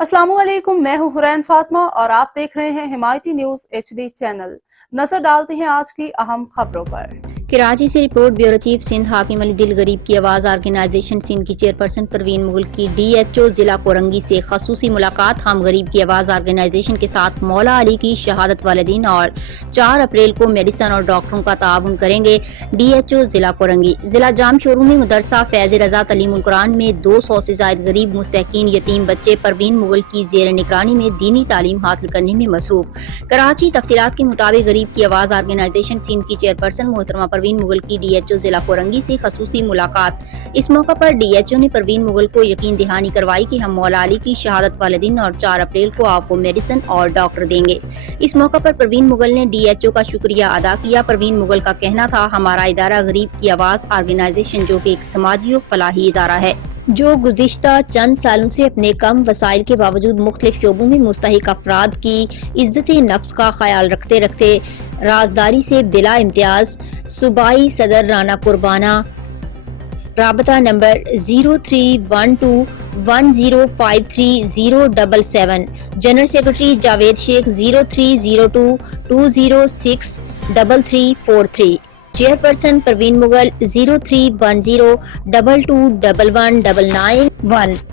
अस्सलाम वालेकुम, मैं हूं हुरैन फातिमा और आप देख रहे हैं हिमायती न्यूज HD चैनल। नजर डालते हैं आज की अहम खबरों पर। कराची से रिपोर्ट ब्यूरो चीफ सिंध हाकिम अली दिल गरीब की आवाज ऑर्गेनाइजेशन सिंध की चेयरपर्सन परवीन मुगल की DHO जिला कोरंगी से खसूसी मुलाकात। हम गरीब की आवाज ऑर्गेनाइजेशन के साथ मौला अली की शहादत वाले दिन और 4 अप्रैल को मेडिसन और डॉक्टरों का ताउन करेंगे। DHO जिला कोरंगी जिला जाम शोरूम मदरसा फैज रजा तलीमुल कुरान में 200 से ज्यादा गरीब मुस्तहकीन यतीम बच्चे परवीन मुगल की जेर निगरानी में दीनी तालीम हासिल करने में मसरूफ। कराची तफसीलात के मुताबिक गरीब की आवाज ऑर्गेनाइजेशन सिंध की चेयरपर्सन मोहतरमा परवीन मुगल की DHO जिला कोरंगी से खसूसी मुलाकात। इस मौका पर DHO ने परवीन मुगल को यकीन दहानी करवाई कि हम मौला अली की शहादत वाले दिन और 4 अप्रैल को आपको मेडिसिन और डॉक्टर देंगे। इस मौका पर परवीन मुगल ने DHO का शुक्रिया अदा किया। परवीन मुगल का कहना था, हमारा इदारा गरीब की आवाज ऑर्गेनाइजेशन जो कि एक समाजी और फलाही इदारा है, जो गुज़िश्ता चंद सालों से अपने कम वसाइल के बावजूद मुख्तलिफ शोबों में मुस्तहिक अफराद की इज्जत नफ्स का ख्याल रखते रखते राजदारी से बिला इम्तियाज सूबाई सदर राना कुर्बाना राबता number 031210530077, general secretary Javed Sheikh 030220633343, chairperson Parveen Mughal 031022119991।